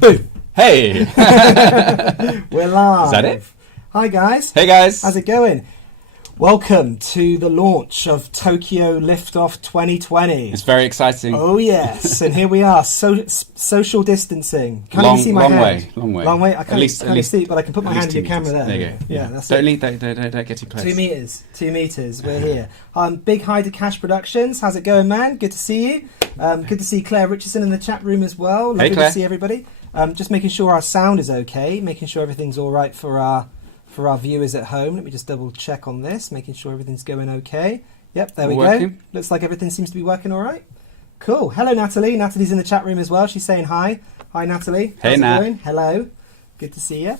Boom. Hey! We're live. Is that it? Hi guys. Hey guys. How's it going? Welcome to the launch of Tokyo Liftoff 2020. It's very exciting. Oh yes, and here we are. Social distancing. Can't even see my hand. Long way. Long way. I can't, at least see it, but I can put my hand in your camera there. There you go. Yeah, that's don't it. Don't get too close. 2 meters. 2 meters. We're here. Big hi to Cash Productions. How's it going, man? Good to see you. Good to see Claire Richardson in the chat room as well. Lovely to see everybody. Just making sure our sound is okay. Making sure everything's all right for our viewers at home. Let me just double check on this, making sure everything's going okay. Yep, there we go. Looks like everything seems to be working all right. Cool. Hello, Natalie. Natalie's in the chat room as well. She's saying hi. Hi, Natalie. Hey, Nat. Going? Hello. Good to see you.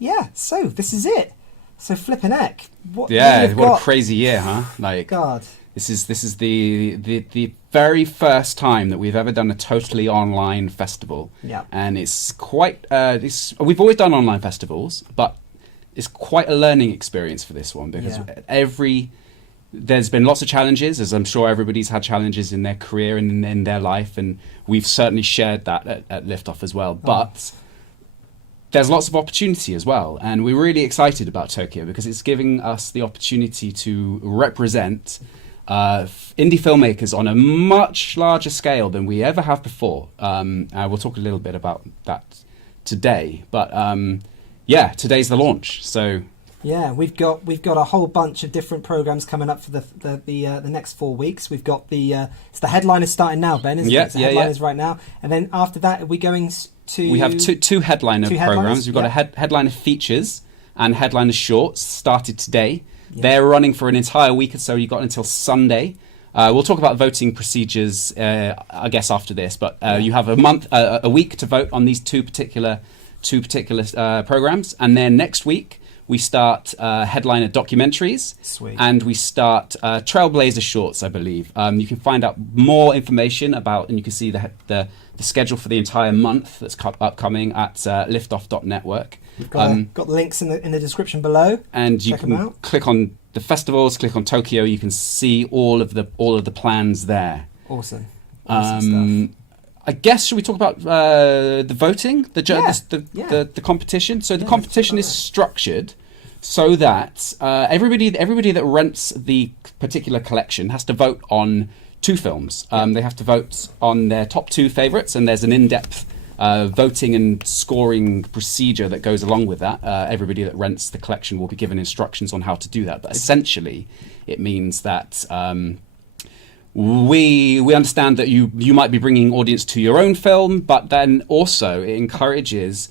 Yeah, so this is it. So flipping heck. What a crazy year, huh? Like, God. This is the very first time that we've ever done a totally online festival. Yeah. And it's quite, we've always done online festivals, but it's quite a learning experience for this one because there's been lots of challenges, as I'm sure everybody's had challenges in their career and in their life, and we've certainly shared that at Liftoff as well. But there's lots of opportunity as well, and we're really excited about Tokyo because it's giving us the opportunity to represent indie filmmakers on a much larger scale than we ever have before. We'll talk a little bit about that today, but today's the launch. So yeah, we've got a whole bunch of different programs coming up for the next 4 weeks. We've got the headline is starting now, Ben. Isn't it? The headline is right now, and then after that, are we going to? We have two headliner programs. We've got a headliner features and headliner shorts started today. Yeah. They're running for an entire week or so. You've got until Sunday. We'll talk about voting procedures, I guess, after this. But you have a week to vote on these two particular programs, and then next week we start headliner documentaries. Sweet. And we start Trailblazer shorts, I believe. You can find out more information about, and you can see the schedule for the entire month that's upcoming at liftoff.network. We've got links in the description below. And you can click on the festivals, click on Tokyo. You can see all of the plans there. Awesome stuff. I guess, should we talk about the voting, the competition? So the competition is structured so that everybody that rents the particular collection has to vote on 2 films. They have to vote on their top 2 favorites, and there's an in-depth voting and scoring procedure that goes along with that. Everybody that rents the collection will be given instructions on how to do that. But essentially, it means that we understand that you might be bringing audience to your own film, but then also it encourages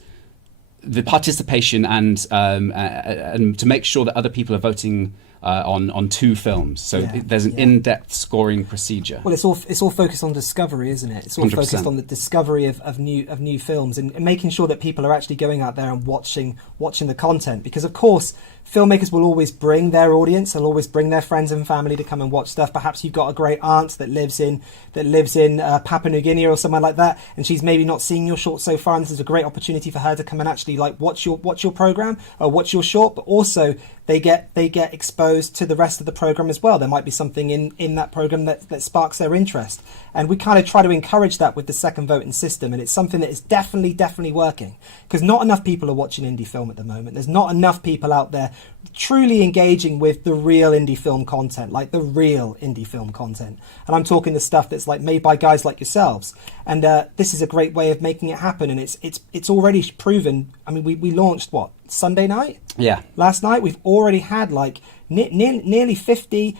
the participation and to make sure that other people are voting on 2 films. So there's an in-depth scoring procedure. Well, it's all focused on discovery, isn't it? It's all 100%. Focused on the discovery of new films and making sure that people are actually going out there and watching the content. Because of course, filmmakers will always bring their audience. They'll always bring their friends and family to come and watch stuff. Perhaps you've got a great aunt that lives in Papua New Guinea or somewhere like that, and she's maybe not seen your short so far. And this is a great opportunity for her to come and actually watch your program or watch your short. But also they get exposed to the rest of the program as well. There might be something in that program that sparks their interest, and we kind of try to encourage that with the second voting system. And it's something that is definitely working, because not enough people are watching indie film at the moment. There's not enough people out there truly engaging with the real indie film content, like the real indie film content. And I'm talking the stuff that's like made by guys like yourselves. And this is a great way of making it happen. And it's already proven. I mean, we launched Sunday night? Yeah. Last night we've already had like nearly 50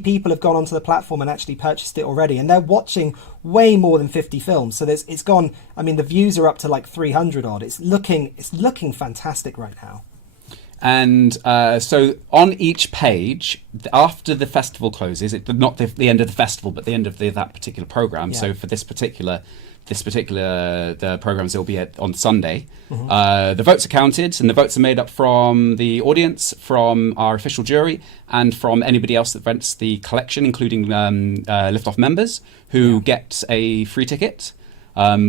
people have gone onto the platform and actually purchased it already, and they're watching way more than 50 films. So it's gone. I mean, the views are up to like 300 odd. It's looking fantastic right now. And so on each page, after the festival closes, not the end of the festival, but the end of that particular program. Yeah. So for this particular the programs will be on Sunday. Mm-hmm. The votes are counted, and the votes are made up from the audience, from our official jury, and from anybody else that rents the collection, including Liftoff members who get a free ticket.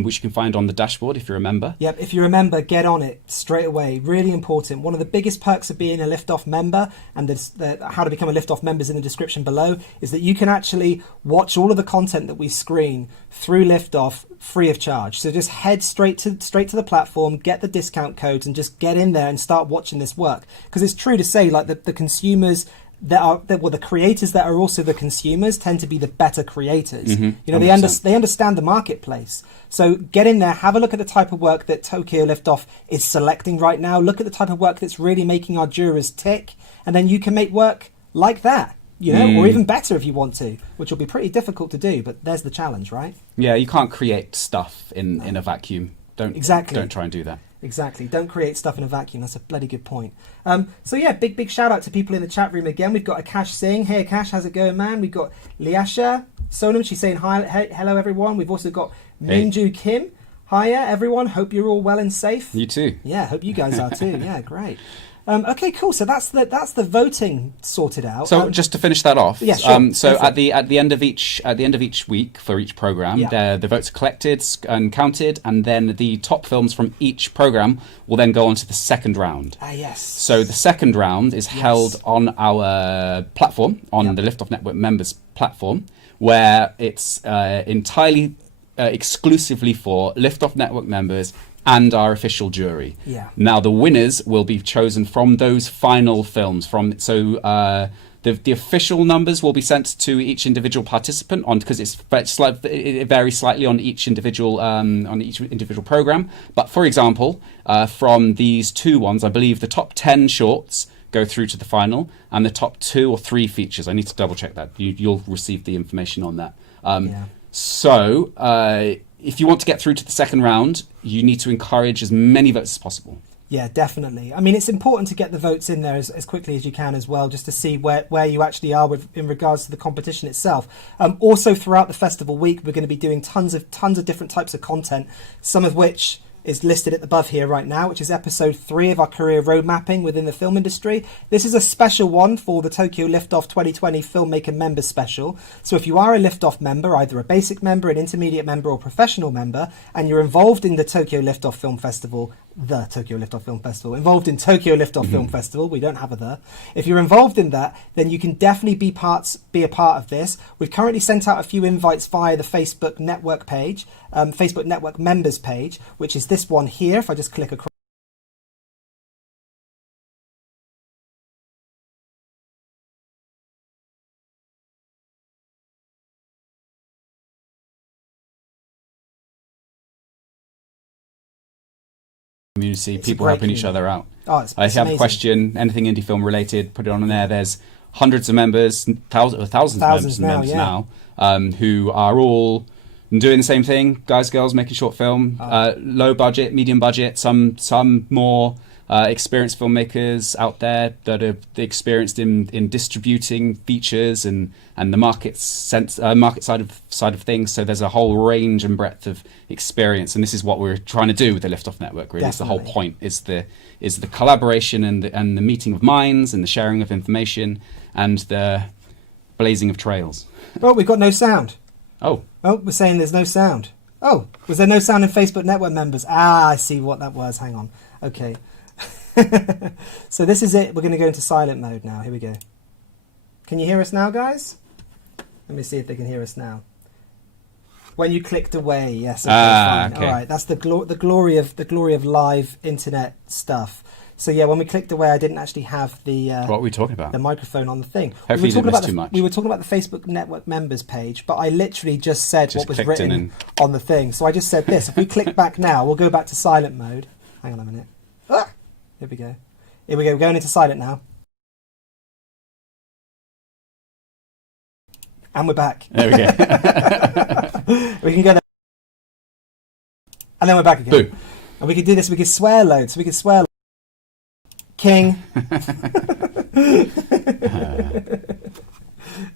which you can find on the dashboard if you remember. Yep, if you remember, get on it straight away. Really important. One of the biggest perks of being a Liftoff member, and how to become a Liftoff member is in the description below, is that you can actually watch all of the content that we screen through Liftoff free of charge. So just head straight to the platform, get the discount codes, and just get in there and start watching this work. Because it's true to say, like, the consumers the creators that are also the consumers tend to be the better creators. Mm-hmm. You know, they understand the marketplace. So get in there, have a look at the type of work that Tokyo Liftoff is selecting right now. Look at the type of work that's really making our jurors tick, and then you can make work like that, you know, or even better if you want to, which will be pretty difficult to do. But there's the challenge, right? Yeah, you can't create stuff in a vacuum. Don't try and do that. Exactly. Don't create stuff in a vacuum. That's a bloody good point. So yeah, big shout out to people in the chat room again. We've got Akash Singh. Hey Akash, how's it going, man? We've got Liasha Sonam. She's saying hi, hello everyone. We've also got Minju Kim. Hiya everyone. Hope you're all well and safe. You too. Yeah, hope you guys are too. Yeah, great. Okay, cool. So that's the voting sorted out. So just to finish that off, yeah, sure. So at the end of each week for each program, the votes are collected and counted, and then the top films from each program will then go on to the second round. Yes. So the second round is held on our platform, on the Liftoff Network members platform, where it's entirely exclusively for Liftoff Network members and our official jury. Yeah. Now the winners will be chosen from those final films. The official numbers will be sent to each individual participant because it varies slightly on each individual program. But for example, from these two ones, I believe the top 10 shorts go through to the final, and the top 2 or 3 features. I need to double check that. You'll receive the information on that. So if you want to get through to the second round, you need to encourage as many votes as possible. Yeah, definitely. I mean, it's important to get the votes in there as quickly as you can as well, just to see where you actually are in regards to the competition itself. Also, throughout the festival week, we're going to be doing tons of different types of content, some of which is listed at the above here right now, which is episode 3 of our career road mapping within the film industry. This is a special one for the Tokyo Liftoff 2020 Filmmaker Members Special. So if you are a Liftoff member, either a basic member, an intermediate member, or professional member, and you're involved in the Tokyo Liftoff Film Festival, involved in Tokyo Liftoff Film Festival, we don't have a the. If you're involved in that, then you can definitely be a part of this. We've currently sent out a few invites via the Facebook network page, Facebook network members page, which is this one here. If I just click across, Community, people helping each other out. Oh, it's if you have amazing. a question, anything indie film related, put it on there. There's hundreds of members, thousands of members now, who are all doing the same thing. Guys, girls, making short film, low budget, medium budget, some more experienced filmmakers out there that are experienced in distributing features and the market side of things. So there's a whole range and breadth of experience, and this is what we're trying to do with the Liftoff Network. Really, it's the whole point is the collaboration and the meeting of minds and the sharing of information and the blazing of trails. Oh, we've got no sound. Oh, we're saying there's no sound. Oh, was there no sound in Facebook network members? I see what that was. Hang on. Okay. So this is it. We're going to go into silent mode now. Here we go. Can you hear us now, guys? Let me see if they can hear us now. When you clicked away, yes. Okay, fine. Okay. All right. That's the glory of live internet stuff. So yeah, when we clicked away, I didn't actually have the what were we talking about? The microphone on the thing. Hopefully you didn't miss too much. We were talking about the Facebook network members page, but I literally just said what was written on the thing. So I just said this. If we click back now, we'll go back to silent mode. Hang on a minute. Here we go. Here we go. We're going into silent now. And we're back. There we go. We can go there. And then we're back again. Boo. And we could do this. We could swear loads. We could swear. King.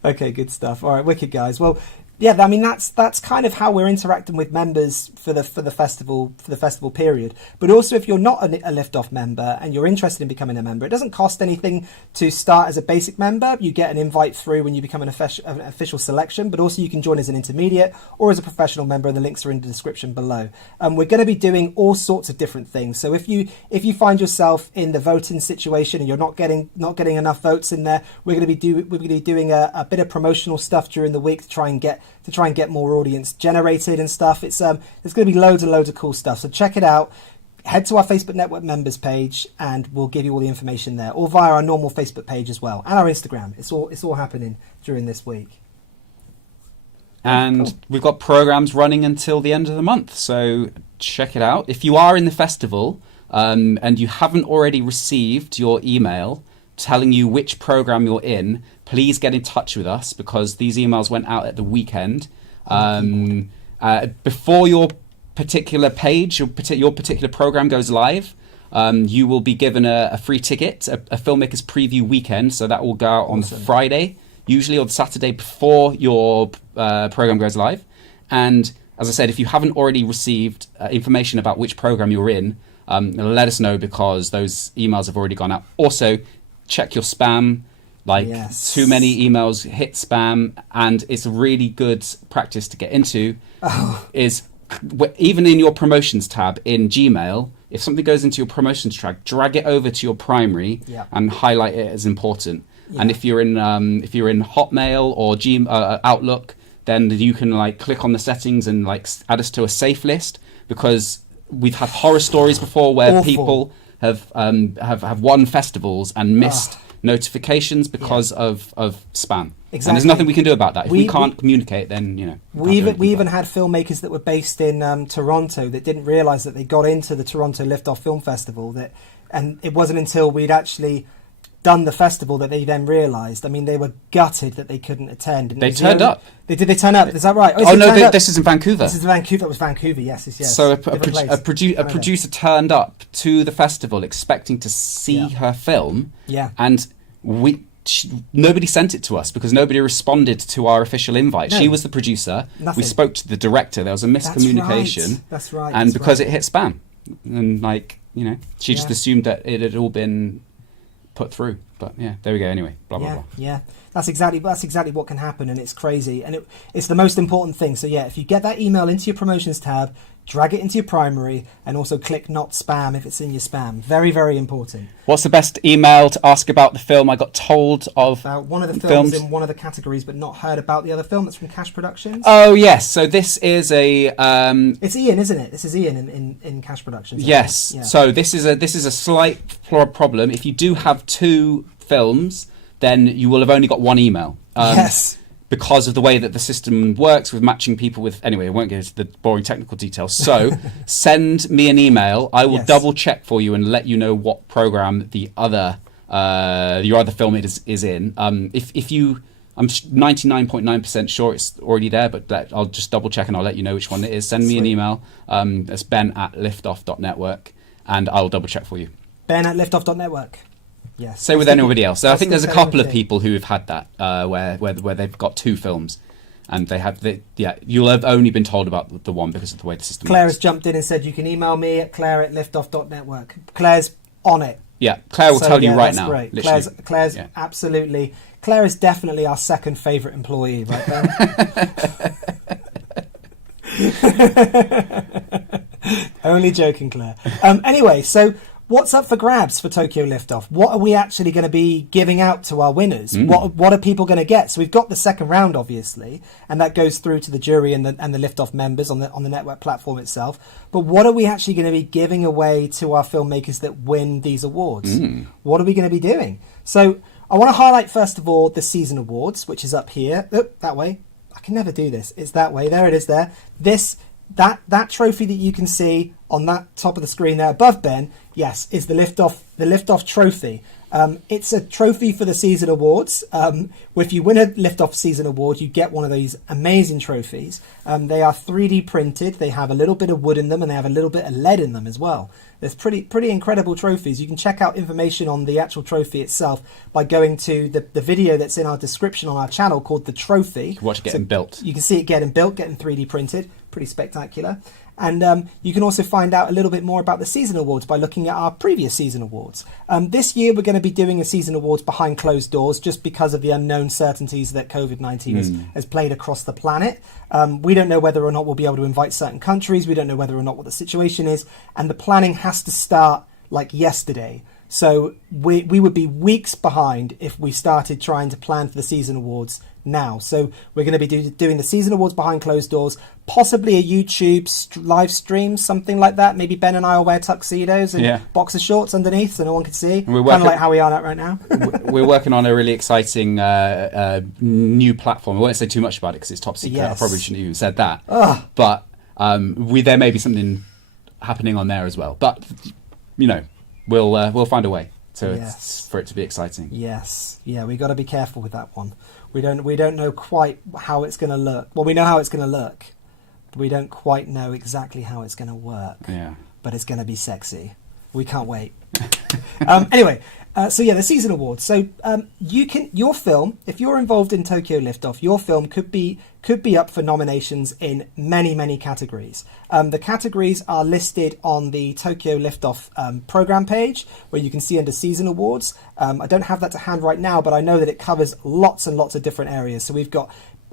Okay, good stuff. All right, wicked guys. Well, Yeah, I mean that's kind of how we're interacting with members for the festival period. But also, if you're not a Liftoff member and you're interested in becoming a member, it doesn't cost anything to start as a basic member. You get an invite through when you become an official selection, but also you can join as an intermediate or as a professional member, and the links are in the description below. We're going to be doing all sorts of different things. So if you find yourself in the voting situation and you're not getting enough votes in there, we're going to be doing a bit of promotional stuff during the week to try and get more audience generated and stuff. There's going to be loads and loads of cool stuff. So check it out. Head to our Facebook Network members page, and we'll give you all the information there, or via our normal Facebook page as well, and our Instagram. It's all happening during this week. And cool. We've got programs running until the end of the month, so check it out. If you are in the festival and you haven't already received your email telling you which program you're in, please get in touch with us, because these emails went out at the weekend. Before your particular page, your particular program goes live, you will be given a free ticket, a filmmakers preview weekend. So that will go out on Friday, usually, or the Saturday before your program goes live. And as I said, if you haven't already received information about which program you're in, let us know, because those emails have already gone out. Also, check your spam. Too many emails hit spam, and it's a really good practice to get into. Is even in your promotions tab in Gmail, if something goes into your promotions track, drag it over to your primary and highlight it as important. And if you're in Hotmail or Outlook, then you can click on the settings and add us to a safe list, because we've had horror stories before where people have won festivals and missed notifications because of spam. Exactly. And there's nothing we can do about that. If we can't communicate, then we even had filmmakers that were based in Toronto that didn't realise that they got into the Toronto Liftoff Film Festival, and it wasn't until we'd actually done the festival that they then realised. I mean, they were gutted that they couldn't attend. And they turned up. Did they turn up? Is that right? This is in Vancouver. This is Vancouver. That was Vancouver. Yes. So a producer turned up to the festival expecting to see her film. Yeah. And nobody sent it to us because nobody responded to our official invite. No. She was the producer. Nothing. We spoke to the director. There was a miscommunication. That's right. And because it hit spam, and she just assumed that it had all been put through. But there we go. Anyway, blah blah blah. Yeah, that's exactly what can happen, and it's crazy, and it's the most important thing. So if you get that email into your promotions tab, drag it into your primary, and also click not spam if it's in your spam. Very, very important. What's the best email to ask about the film? I got told of about one of the films in one of the categories, but not heard about the other film. That's from Cash Productions. Oh yes, so this is a. It's Ian, isn't it? This is Ian in Cash Productions. Yes. Yeah. So this is a slight problem. If you do have two films, then you will have only got one email. Yes. Because of the way that the system works with matching people with... Anyway, I won't get into the boring technical details. So send me an email. I will double check for you and let you know what program your other film is in. If you... I'm 99.9% sure it's already there, but I'll just double check and I'll let you know which one it is. Send me an email. It's ben@liftoff.network, and I'll double check for you. Ben@liftoff.network. Yes. Same with anybody else. So I think there's a couple of people who have had that where they've got two films, and you'll have only been told about the one because of the way the system Claire works. has jumped in and said you can email me at claire@liftoff.network. Claire's on it. Yeah, Claire will tell you right now. Great. Claire's absolutely. Claire is definitely our second favourite employee, right, Ben? Only joking, Claire. Anyway, so. What's up for grabs for Tokyo Liftoff? What are we actually going to be giving out to our winners? What are people going to get? So we've got the second round, obviously, and that goes through to the jury and the Liftoff members on the network platform itself. But what are we actually going to be giving away to our filmmakers that win these awards? What are we going to be doing? So I want to highlight, first of all, the season awards, which is up here. Oh, that way. I can never do this. It's that way. There it is there. That trophy that you can see on that top of the screen there above Ben, yes, is the Liftoff trophy. It's a trophy for the season awards. If you win a Liftoff season award, you get one of these amazing trophies. They are 3D printed. They have a little bit of wood in them, and they have a little bit of lead in them as well. There's pretty incredible trophies. You can check out information on the actual trophy itself by going to the video that's in our description on our channel called The Trophy. You can watch it getting built. You can see it getting built, getting 3D printed. Pretty spectacular. And you can also find out a little bit more about the season awards by looking at our previous season awards. This year we're going to be doing a season awards behind closed doors just because of the unknown certainties that COVID-19 has played across the planet. We don't know whether or not we'll be able to invite certain countries. We don't know whether or not what the situation is. And the planning has to start like yesterday. So we would be weeks behind if we started trying to plan for the season awards now. So we're going to be doing the season awards behind closed doors, possibly a YouTube live stream, something like that. Maybe Ben and I will wear tuxedos and boxer shorts underneath so no one can see. Kind of like how we are right now. We're working on a really exciting new platform. I won't say too much about it because it's top secret. I probably shouldn't have even said that. But there may be something happening on there as well. But, you know, we'll find a way for it to be exciting. Yes. Yeah, we got to be careful with that one. We don't know quite how it's going to look. Well, we know how it's going to look, but we don't quite know exactly how it's going to work. Yeah. But it's going to be sexy. We can't wait. Anyway, the season awards. So your film, if you're involved in Tokyo Liftoff, your film could be up for nominations in many categories. The categories are listed on the Tokyo Liftoff program page, where you can see under season awards. I don't have that to hand right now, but I know that it covers lots and lots of different areas. So we've got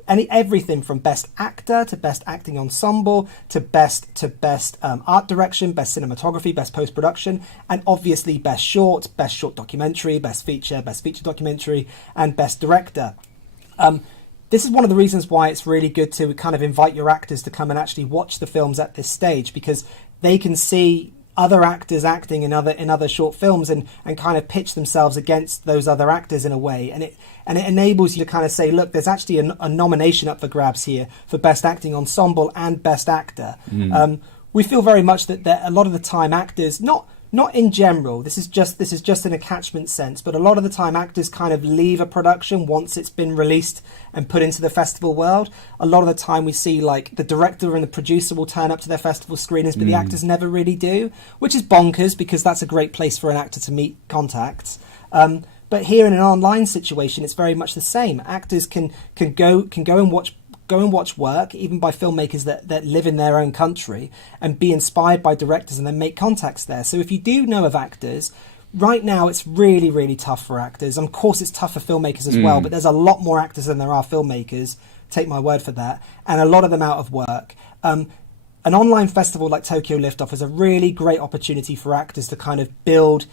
everything from best actor to best acting ensemble to best art direction, best cinematography, best post-production, and obviously best short documentary, best feature documentary, and best director. This is one of the reasons why it's really good to kind of invite your actors to come and actually watch the films at this stage, because they can see other actors acting in other short films and kind of pitch themselves against those other actors in a way, and it enables you to kind of say, look, there's actually a nomination up for grabs here for best acting ensemble and best actor. We feel very much that a lot of the time actors, not in general, this is just in a catchment sense, but a lot of the time actors kind of leave a production once it's been released and put into the festival world. A lot of the time we see like the director and the producer will turn up to their festival screenings, but the actors never really do, which is bonkers because that's a great place for an actor to meet contacts. But here in an online situation, it's very much the same. Actors can go and watch work, even by filmmakers that live in their own country, and be inspired by directors and then make contacts there. So if you do know of actors, right now it's really, really tough for actors. Of course, it's tough for filmmakers as well, but there's a lot more actors than there are filmmakers. Take my word for that. And a lot of them out of work. An online festival like Tokyo Liftoff is a really great opportunity for actors to kind of build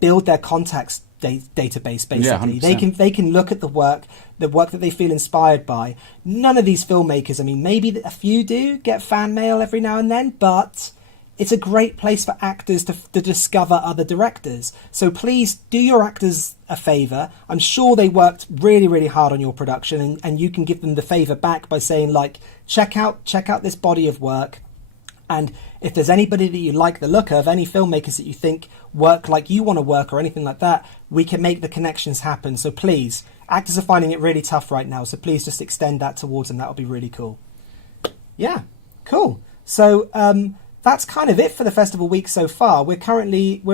their contacts database, basically. They can look at the work that they feel inspired by. None of these filmmakers, I mean, maybe a few do get fan mail every now and then, but it's a great place for actors to discover other directors. So please do your actors a favour. I'm sure they worked really, really hard on your production, and you can give them the favour back by saying, like, check out this body of work. And if there's anybody that you like the look of, any filmmakers that you think work like you want to work or anything like that, we can make the connections happen. So please, actors are finding it really tough right now, so please just extend that towards them. That would be really cool. Yeah, cool. So that's kind of it for the festival week so far. We're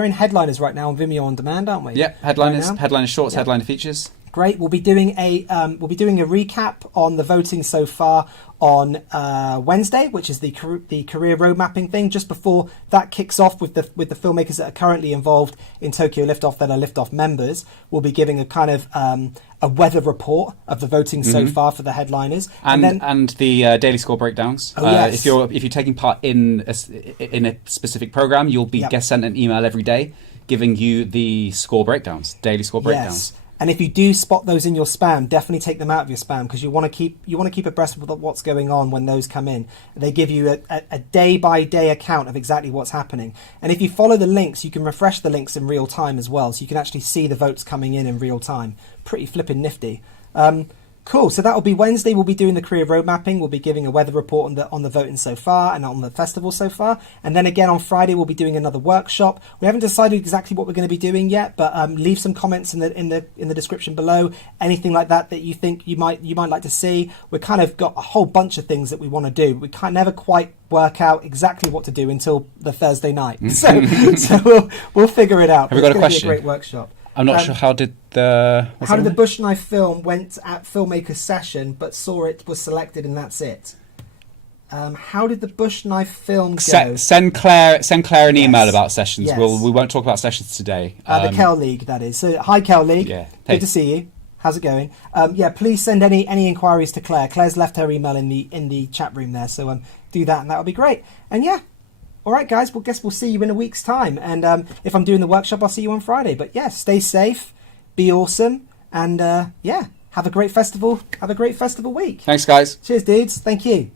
in headliners right now on Vimeo On Demand, aren't we? Yeah, headliner shorts, headliner features. Great. We'll be doing a recap on the voting so far on Wednesday, which is the career road mapping thing. Just before that kicks off with the filmmakers that are currently involved in Tokyo Liftoff that are Liftoff members, we'll be giving a kind of a weather report of the voting so far for the headliners, and the daily score breakdowns. If you're taking part in a specific program, you'll be sent an email every day giving you the score breakdowns, daily score breakdowns. Yes. And if you do spot those in your spam, definitely take them out of your spam, because you want to keep abreast with what's going on when those come in. They give you a day-by-day account of exactly what's happening. And if you follow the links, you can refresh the links in real time as well, so you can actually see the votes coming in real time. Pretty flipping nifty. Cool. So that will be Wednesday. We'll be doing the career road mapping. We'll be giving a weather report on the voting so far and on the festival so far. And then again on Friday we'll be doing another workshop. We haven't decided exactly what we're going to be doing yet, but leave some comments in the description below. Anything like that you think you might like to see. We've kind of got a whole bunch of things that we want to do. We can't never quite work out exactly what to do until the Thursday night. So we'll figure it out. Have we got a question? It's going to be a great workshop. I'm not sure. How did the Bush Knife film went at filmmakers session, but saw it was selected and that's it? How did the Bush Knife film go? Send Claire an email about sessions. Yes. We won't talk about sessions today. The Kel League, that is. So hi Kel League. Yeah. Hey. Good to see you. How's it going? Please send any inquiries to Claire. Claire's left her email in the chat room there, so do that and that'll be great. And yeah. All right, guys, we'll see you in a week's time. And if I'm doing the workshop, I'll see you on Friday. But yeah, stay safe, be awesome, and have a great festival. Have a great festival week. Thanks, guys. Cheers, dudes. Thank you.